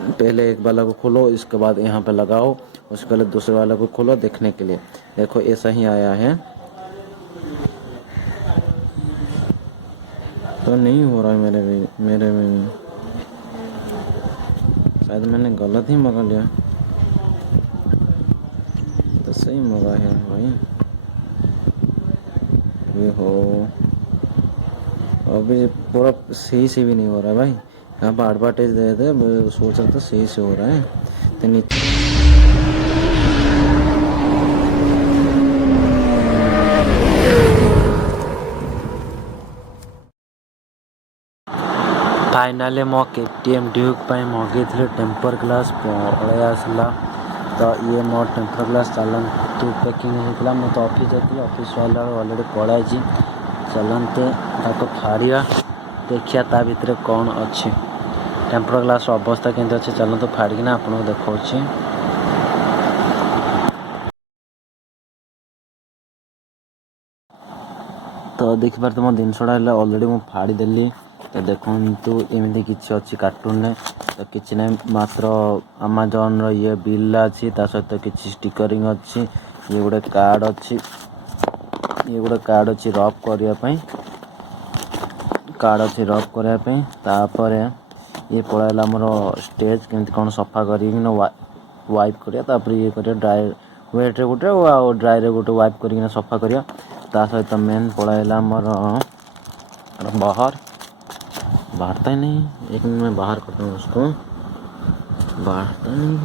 पहले एक वाला को खोलो, इसके बाद यहाँ पे लगाओ, उसके बाद दूसरे वाला को खोलो देखने के लिए। देखो ऐसा ही आया है, तो नहीं हो रहा है मेरे में शायद मैंने गलत ही मंगा लिया, तो सही मंगा है भाई ये हो। अभी पूरा सही से भी नहीं हो रहा है भाई, यहाँ पर एडवर्टाइज दे थे, सोच रहा था सही से हो रहा है तो नीचे। फाइनाली मो KTM ड्यूक मगेई टेम्पर ग्लास पड़े आसला। तो ये मो टेम्पर ग्लास चलतु पैकिंग होता है। तो ऑफिस जाती ऑफिस वाला ऑलरेडी पड़ाई चलते ताको फाड़िया देखिया ता भितर कौन अच्छे टेम्पर ग्लास अवस्था केमती अच्छे चलते फाड़िकिना आपको देखा। तो देखिपारे मो जिनसटा ऑलरेडी मुझे फाड़ीदेली। तो देखु एमती किसी अच्छी कार्टून ने तो किसी ना मात्र अमेजन ये बिल अच्छी सहित किसी स्टिकरिंग अच्छी। ये गोटे कार्ड अच्छी, ये गोटे कार्ड अच्छी रफ करने कार्ड अच्छी रफ करने। तापर ये पड़ेगा मोर स्टेज केमती कौन सफा कर वाइप कर ये कर ड्राई वेट रे गोटे और ड्राई रे गोटे वाइप कर सफा कर। सहित मेन पड़ेगा मोर बाहर बाहरता ही नहीं। एक मिनट में बाहर करता हूँ उसको, बाहरता नहीं।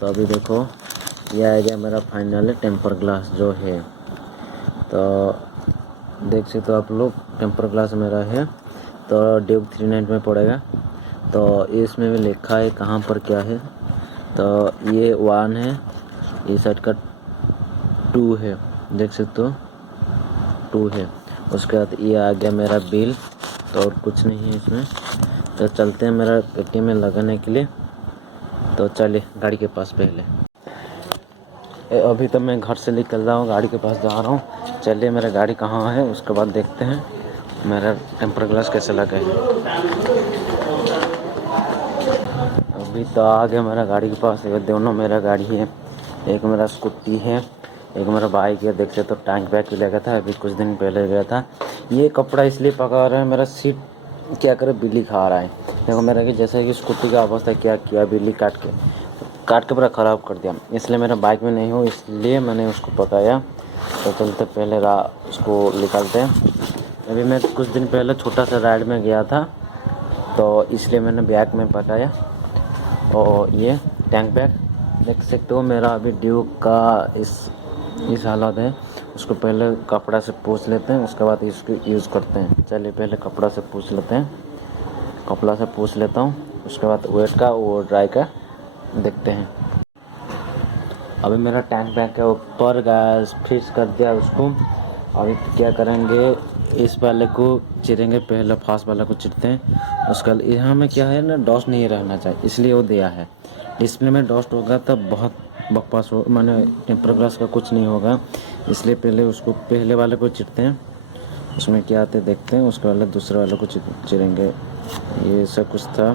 तो अभी देखो ये आ गया मेरा फाइनल टेम्पर ग्लास जो है। तो देख सकते हो आप लोग टेम्पर ग्लास मेरा है। तो ड्यूक 39 में पड़ेगा। तो इसमें भी लिखा है कहाँ पर क्या है। तो ये 1 है, ये साइड का 2 है, देख सकते हो 2 है। उसके बाद ये आ गया मेरा बिल। तो और कुछ नहीं है इसमें। तो चलते हैं मेरा ATM में लगाने के लिए। तो चलिए गाड़ी के पास पहले। अभी तो मैं घर से निकल रहा हूँ, गाड़ी के पास जा रहा हूँ। चलिए मेरा गाड़ी कहाँ है उसके बाद देखते हैं मेरा टेम्पर ग्लास कैसे लगा है। अभी तो आ गया मेरा गाड़ी के पास। ये दोनों मेरा गाड़ी है, एक मेरा स्कूटी है, एक मेरा बाइक है। देखते तो टैंक बैग भी लगा था, अभी कुछ दिन पहले गया था। ये कपड़ा इसलिए पका रहा है, मेरा सीट क्या करे बिल्ली खा रहा है। देखो मेरा कि जैसे कि स्कूटी का अवस्था क्या किया, बिल्ली काट के पूरा ख़राब कर दिया। इसलिए मेरा बाइक में नहीं हो, इसलिए मैंने उसको पकाया। तो चलते पहले उसको निकालते हैं। अभी मैं कुछ दिन पहले छोटा सा राइड में गया था, तो इसलिए मैंने बैग में पकाया। और ये टैंक बैग देख सकते हो मेरा अभी ड्यूक का इस हालत है। उसको पहले कपड़ा से पोंछ लेते हैं, उसके बाद इसको यूज़ करते हैं। चलिए पहले कपड़ा से पोंछ लेते हैं, कपड़ा से पोंछ लेता हूँ। उसके बाद वेट का और ड्राई का देखते हैं। अभी मेरा टैंक बैग के ऊपर गैस फिक्स कर दिया उसको। अभी क्या करेंगे, इस वाले को चिरेंगे, पहले फास्ट वाला को चिरते हैं। उसका यहाँ में क्या है ना, डस्ट नहीं रहना चाहिए, इसलिए वो दिया है। डिस्प्ले में डस्ट होगा तब बहुत बकवास हो, माने टेम्पर ग्लास का कुछ नहीं होगा। इसलिए पहले वाले को चिरते हैं, उसमें क्या आते देखते हैं। उसके बाद दूसरे वाले को चिरेंगे। ये सब कुछ था।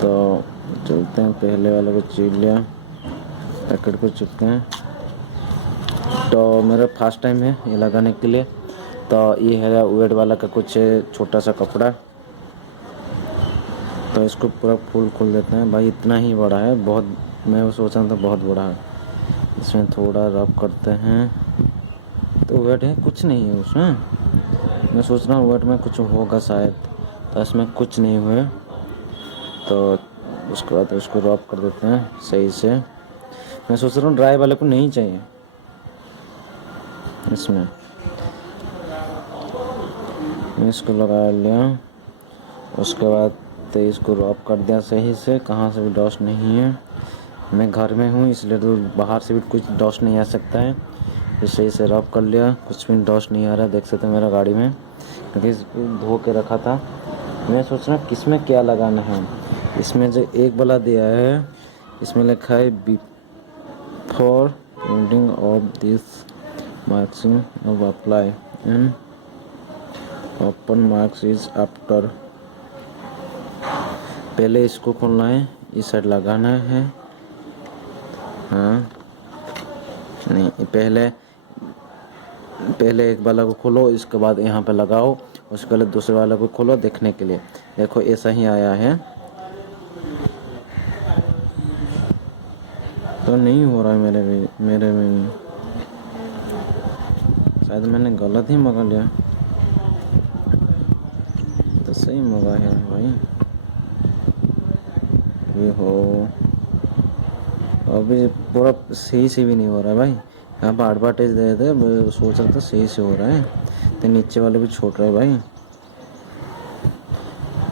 तो चलते हैं, पहले वाले को चीर लिया, पैकेट को चिरते हैं। तो मेरा फर्स्ट टाइम है ये लगाने के लिए। तो ये है वेट वाला का कुछ छोटा सा कपड़ा। तो इसको पूरा फुल खोल देते हैं। भाई इतना ही बड़ा है, बहुत मैं सोच रहा था बहुत बड़ा है। इसमें थोड़ा रब करते हैं। तो वेट है कुछ नहीं है उसमें, मैं सोच रहा हूँ वेट में कुछ होगा शायद, तो इसमें कुछ नहीं हुए। तो उसके बाद उसको रब कर देते हैं सही से। मैं सोच रहा हूँ ड्राई वाले को नहीं चाहिए इसमें। इसको लगा लिया, उसके बाद तो इसको रब कर दिया सही से, कहाँ से भी डस्ट नहीं है। मैं घर में हूँ इसलिए तो बाहर से भी कुछ डस्ट नहीं आ सकता है। तो सही से रब कर लिया, कुछ भी डस्ट नहीं आ रहा, देख सकते हैं मेरा गाड़ी में, क्योंकि इसको धो के रखा था। मैं सोच रहा किस में क्या लगाना है। इसमें जो एक वाला दिया है, इसमें लिखा है before printing of this marking of apply and open marks is after. पहले इसको खोलना है, इस साइड लगाना है। हाँ नहीं, पहले एक वाला को खोलो, इसके बाद यहाँ पे लगाओ, उसके बाद दूसरे वाला को खोलो देखने के लिए। देखो ऐसा ही आया है, तो नहीं हो रहा है मेरे में शायद मैंने गलत ही मंगा लिया, तो सही मंगा है भाई। ये हो अभी पूरा सही से भी नहीं हो रहा है भाई। यहाँ पर एडवर्टाइज दे थे, मैं सोच रहा था सही से हो रहा है, तो नीचे वाले भी छोड़ रहे भाई।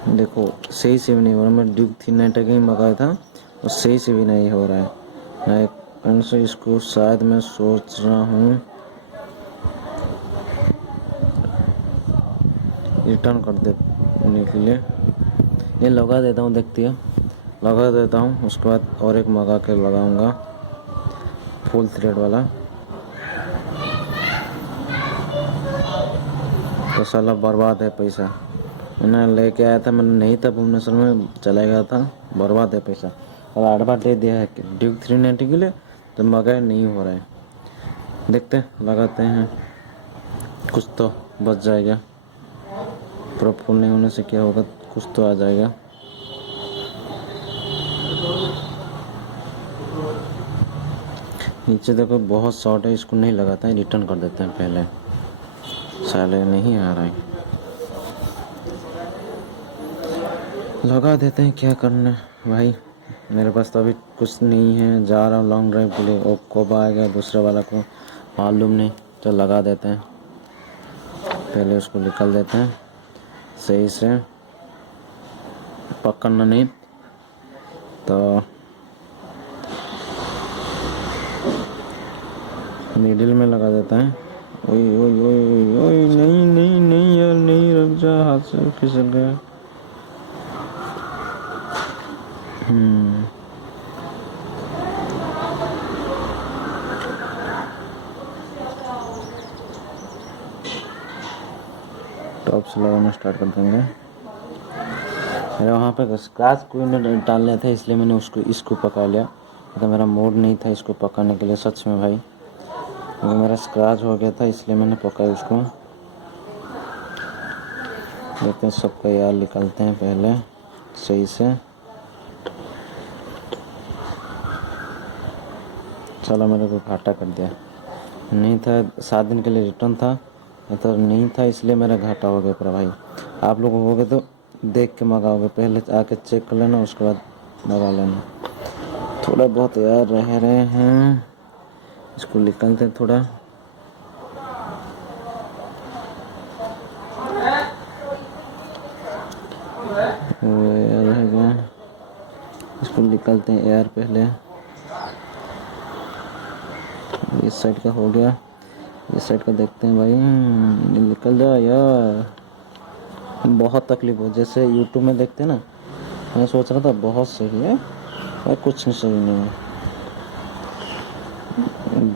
देखो सही से भी नहीं हो रहा। मैं ड्यूक 390 का ही मंगाया था, और सही से भी नहीं हो रहा है। मैं इसको शायद मैं सोच रहा हूँ रिटर्न कर देने के लिए। ये लगा देता हूँ, देखती है, लगा देता हूँ, उसके बाद और एक मंगा के लगाऊंगा फुल थ्रेड वाला। तो साला बर्बाद है पैसा। मैंने लेके आया था, मैंने नहीं था भुवनेश्वर में, चला गया था, बर्बाद है पैसा। और एडवांस दे दिया है ड्यूक 390 के लिए, तो मगर नहीं हो रहा है। देखते लगाते हैं, कुछ तो बच जाएगा। पूरा फुल नहीं होने से क्या होगा, कुछ तो आ जाएगा। नीचे देखो बहुत शॉर्ट है, इसको नहीं लगाता है, रिटर्न कर देते हैं पहले। साले नहीं आ रहा है, लगा देते हैं, क्या करना है भाई। मेरे पास तो अभी कुछ नहीं है, जा रहा हूँ लॉन्ग ड्राइव के लिए, और कब आएगा दूसरे वाला को मालूम नहीं। तो लगा देते हैं, पहले उसको निकाल देते हैं सही से, पकड़ना नहीं तो मिडिल में लगा देता है। ओए ओए ओए ओए, नहीं नहीं नहीं यार, नहीं, रुक जा, हाथ से फिसल गया। टॉप से लगाना स्टार्ट कर देंगे। मेरे वहाँ पे स्क्रैच कोई ने डालने थे, इसलिए मैंने इसको पका लिया। तो मेरा मूड नहीं था इसको पकाने के लिए सच में भाई, क्योंकि मेरा स्क्रैच हो गया था, इसलिए मैंने पकाया उसको। देखते हैं सबका यार निकालते हैं पहले सही से। चलो मेरे को घाटा कर दिया, नहीं था 7 दिन के लिए रिटर्न था, तो नहीं था, इसलिए मेरा घाटा हो गया पूरा भाई। आप लोग होगे तो देख के मंगाओगे, पहले आके चेक कर लेना, उसके बाद मंगा लेना। थोड़ा बहुत यार रह रहे हैं, इसको निकालते हैं थोड़ा। यार रहेगा, इसको निकालते हैं यार पहले। इस साइड का हो गया, इस साइड का देखते हैं भाई। निकल जा यार, बहुत तकलीफ हो, जैसे यूट्यूब में देखते हैं ना। मैं सोच रहा था बहुत सही है भाई, कुछ नहीं सही नहीं है,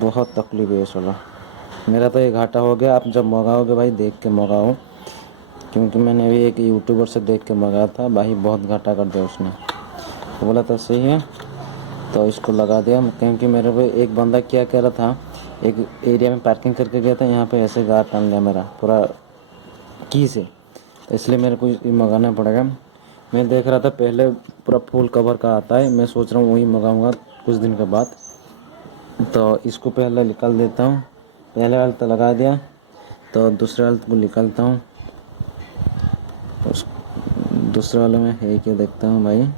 बहुत तकलीफ है साला। मेरा तो ये घाटा हो गया। आप जब मंगाओगे भाई देख के मंगाओ, क्योंकि मैंने अभी एक यूट्यूबर से देख के मंगाया था भाई, बहुत घाटा कर दिया उसने। तो बोला था सही है, तो इसको लगा दिया। क्योंकि मेरे को एक बंदा क्या कह रहा था, एक एरिया में पार्किंग करके गया था, यहाँ पे ऐसे गार्ड टांग लिया मेरा पूरा की से, तो इसलिए मेरे को ये मंगाना पड़ेगा। मैं देख रहा था पहले पूरा फुल कवर का आता है, मैं सोच रहा हूँ वही मंगाऊंगा कुछ दिन के बाद। तो इसको पहले निकाल देता हूँ, पहले वाले तो लगा दिया, तो दूसरे वाले को निकालता हूँ। दूसरे वाले में है क्या देखता हूँ भाई।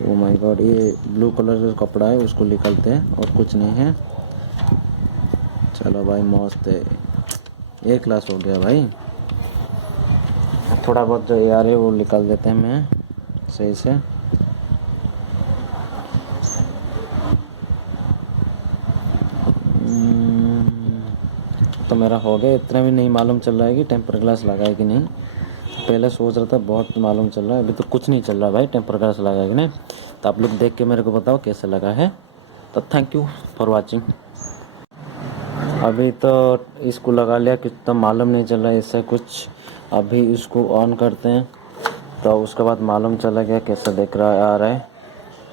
ओ माय गॉड, ये ब्लू कलर का कपड़ा है, उसको निकालते हैं, और कुछ नहीं है। चलो भाई मस्त है, एक क्लास हो गया भाई। थोड़ा बहुत जो यार है वो निकाल देते हैं मैं सही से। तो मेरा हो गया, इतना भी नहीं मालूम चल रहा है कि टेम्पर ग्लास लगा है कि नहीं। पहले सोच रहा था बहुत मालूम चल रहा है, अभी तो कुछ नहीं चल रहा भाई टेम्पर ग्लास लगा है कि नहीं। तो आप लोग देख के मेरे को बताओ कैसे लगा है। तो थैंक यू फॉर वाचिंग। अभी तो इसको लगा लिया, कितना मालूम नहीं चल रहा है इससे कुछ। अभी इसको ऑन करते हैं, तो उसके बाद मालूम चला गया कैसे देख रहा आ रहा है।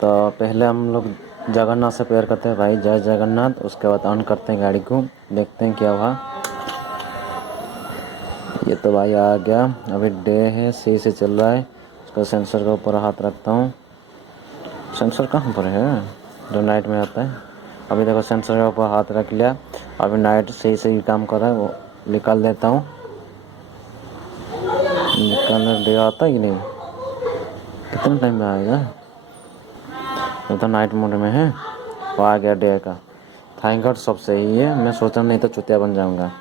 तो पहले हम लोग जगन्नाथ से प्रेयर करते हैं, भाई जय जगन्नाथ। उसके बाद ऑन करते हैं गाड़ी को, देखते हैं क्या हुआ। ये तो भाई आ गया। अभी डे है, सही से चल रहा है। उसका सेंसर के ऊपर हाथ रखता हूँ। सेंसर कहाँ पर है जो नाइट में आता है? अभी देखो सेंसर के ऊपर हाथ रख लिया। अभी नाइट सही से ही काम कर रहा है, वो निकाल देता हूँ। निकालने डे आता कि नहीं, कितना टाइम में आएगा? ये तो नाइट मोड में है, वो आ गया डे का। थैंक गॉड सब सही है। मैं सोचा नहीं तो चुतिया बन जाऊंगा।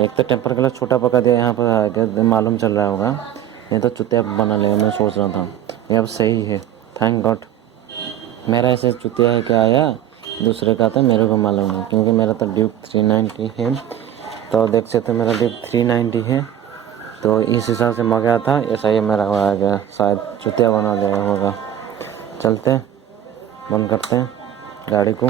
एक तो टेम्पर ग्लास छोटा पका दिया, यहाँ पर आ गया, मालूम चल रहा होगा, नहीं तो चुतिया बना लेगा। मैं सोच रहा था ये अब सही है, थैंक गॉड। मेरा ऐसे चुतिया है क्या आया, दूसरे का था, मेरे को मालूम है, क्योंकि मेरा तो ड्यूक 390 है। तो देख सकते मेरा ड्यूक 390 है, तो इस हिसाब से मंगाया था। ऐसा ही मेरा आ गया, शायद चुतिया बना दिया होगा। चलते हैं, बंद करते हैं गाड़ी को।